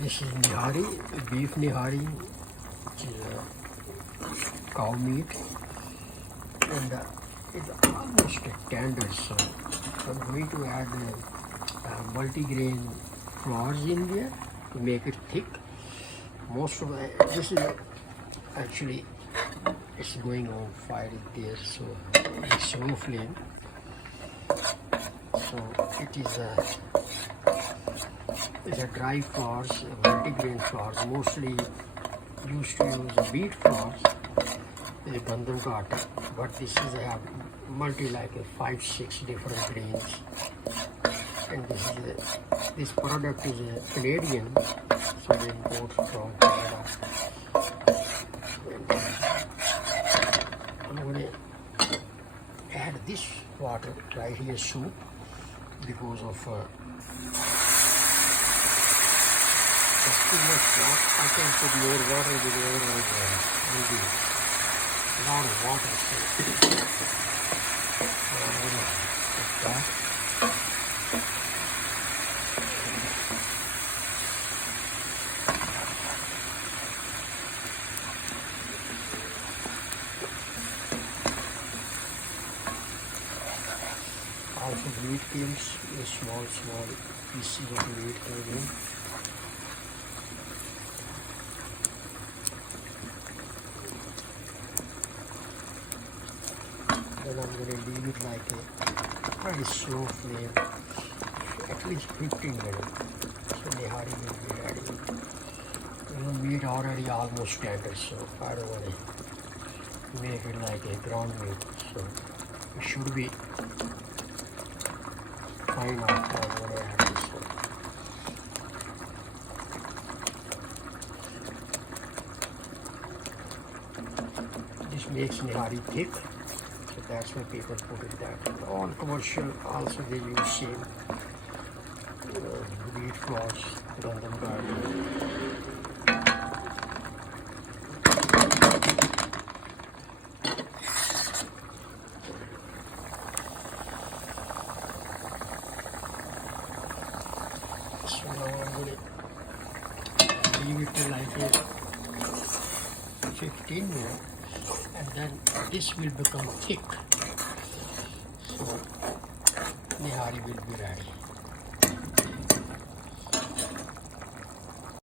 This is Nihari, beef Nihari, which is cow meat, and it's almost tender. So I'm going to add multigrain flours in there to make it thick. Most of this is actually it's going on fire there, so it's slow flame. So it's a dry flours, multigrain flours. Mostly used to use wheat flours, gandum ka atta, but this is a multi like 5-6 different grains. And this product is Canadian, so they import from Canada. And I'm going to add this water right here, soup, because of it's too much water. I can put more water with maybe a lot of water. So I'm going to put that. Also meat cubes, small pieces of meat came in. Then I'm going to leave it like a very slow flame, at least 15 minutes. So Nihari will be ready. Meat already almost tender, so I don't want to make it like a ground meat. So it should be fine after I'm going to add this one. This makes Nihari thick, so that's why people put it that. All commercial also they use same wheat flours, gandum garden. So now I'm going to leave it to like 15 minutes, and then this will become thick. So Nihari will be ready.